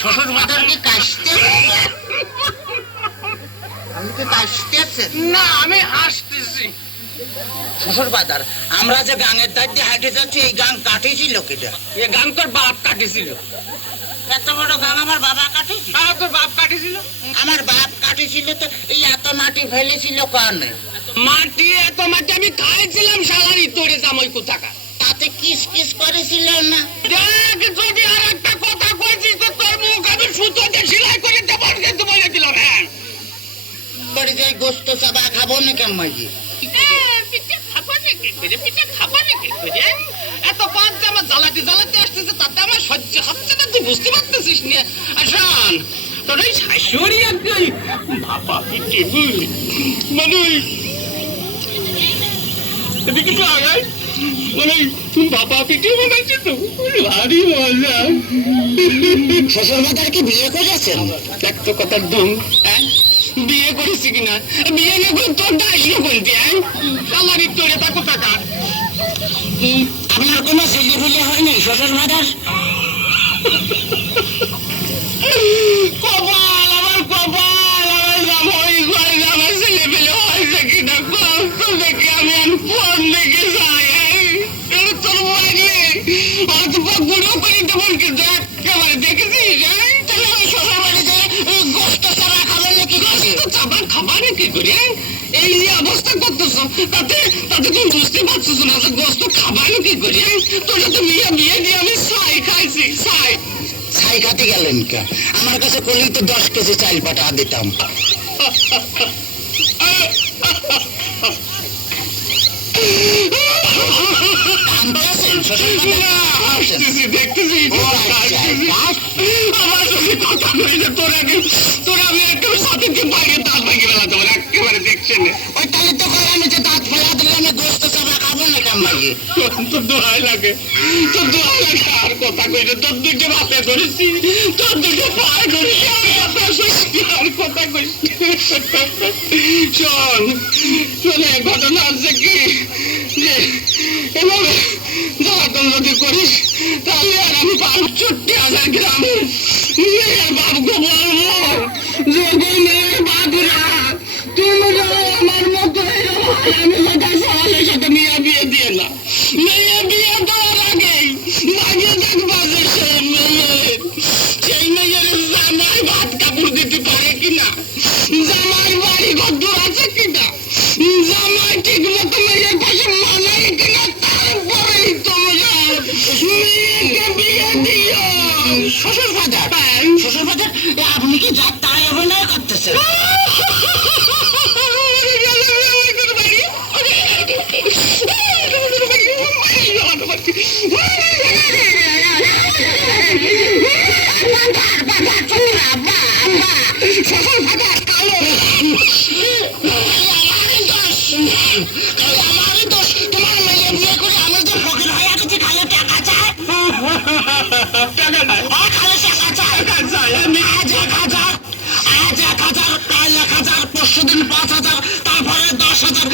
শ্বশুর বাজার কি কাশতে? আমি তো কাশতেছে না, আমি হাসতেছি। শ্বশুর বাজার, আমরা যে গাঙের ধার দিয়ে হাঁটে যাচ্ছি, এই গাং কাটিয়েছিল কেটা? এ গান তোর বাপ কাটিছিল। এত বড় গাং আমার বাবা কাটিয়েছিল? হ্যাঁ, তোর বাপ কাটিছিল। আমার বাপ কাটিয়েছিল তো এই এত মাটি ফেলেছিল কানে? মাটি এত মাটি আমি খাইছিলাম শালারি তোরে জামাই কোথাকার। তাতে কিস কিস করেছিল না? দেখ, যদি আর একটা কথা কইছিস তো তোর মুখ আমি সুতোতে সেলাই করে দেবার কিন্তু বলে দিলাম। হ্যাঁ, বাড়ি যাই গোস্ত চাবা খাবো না কেমন? পিঠে খাবো নাকি করে, পিঠে খাবো নাকি করে? এত পাঁচ যে আমার জ্বালাতে জ্বালাতে আসতেছে, তাতে আমার সহ্য হচ্ছে না, তুই বুঝতে পারতেছিস না? আসান, তোর ওই শাশুড়ি একটাই ভাপা পিঠে মানে এদিকে তো আগায় মানে ভাপা পিঠে বানাচ্ছে তো ভারী মজা। শ্বশুর বাজার কি বিয়ে করেছেন? দেখ তো কথার দম। হ্যাঁ, বিয়ে করেছি কিনা? বিয়ে না করে তোর দায়িত্ব বলতে। হ্যাঁ, শালারি তোরে তা কোথাকার? আপনার কোনো ছেলে ফেলে হয়নি শ্বশুর বাজার? কপাল, আমার কপাল, আমার জামাই ঘরে আমার ছেলে পেলে হয়েছে কিনা কষ্ট দেখে আমি আর ফোন দেখে যাই। এটা তোর লাগলে হয়তো গুঁড়ো করে দেবো, কিন্তু একেবারে দেখেছিস? তাহলে আমি শ্বশুর বাড়ি যাই গোস্ত চাবা খাবেন নাকি? গোস্ত চাবা খাবা নাকি করে? এই যে অবস্থা করতেছ, তাতে তাতে তুমি বুঝতে পারছিস না যে গোস্ত খাবা নাকি করে? তোরা তো বিয়ে বিয়ে দিয়ে আমি ছাই খাইছি, ছাই। ছাই খাতে গেলেন কে? আমার কাছে করলেই তো 10 কেজি চাল পাঠা দিতাম। কাঁদতেছেন শ্বশুর বাজার? দেখতেছি আমার সঙ্গে কথা কইলে তোরা আমি একেবারে সাথে বাইরে দাঁত ভাঙিয়ে ফেলাতে পারে, একেবারে দেখছেন। ওই তাহলে তো করে আমি যে দাঁত ফেলা দিলে আমি গোস্ত চাবা খাবো না কেমন? তোর দোহাই লাগে, তোর দোহাই লাগে। আর কথা কইলে তোর দুটো হাতে ধরেছি, তোর দুটো পায়ে ধরেছি, আর কথা শুনছি, আর কথা কইছি। শোন, শোনে ঘটনা আছে কি যে এভাবে জ্বালাতন যদি করিস তাহলে আর আমি 65,000 গ্রামের মেয়ের বাবুকে বলবো যে মেয়ের বাবুরা তুমি যারা আমার মতো এরকম আমি যেটা সওয়ালের সাথে মেয়ে বিয়ে দিয়ে না, মেয়ে বিয়ে দেওয়ার আগেই লাগিয়ে দেখবা যে সেই মেয়ের জামাই ভাত কাপড় দিতে পারে কিনা, জামাই বাড়ি ঘর দূর আছে কিনা, জামাই ঠিক মতো মেয়ের পাশে মানে কিনা, তারপরেই তোমরা মেয়েকে বিয়ে দিও। শ্বশুর বাজার, শ্বশুর বাজার, আপনি কি যা তাই অভিনয় করতেছেন? তোমার মেয়ে বিয়ে করে আমি যে ফকির হয়ে গেছি, খালি টাকা চায়, খালি টাকা চায়। আজ 1,000, আজ 1,000, কাল 1,000, পরশুদিন 5,000, তারপরে 10,000,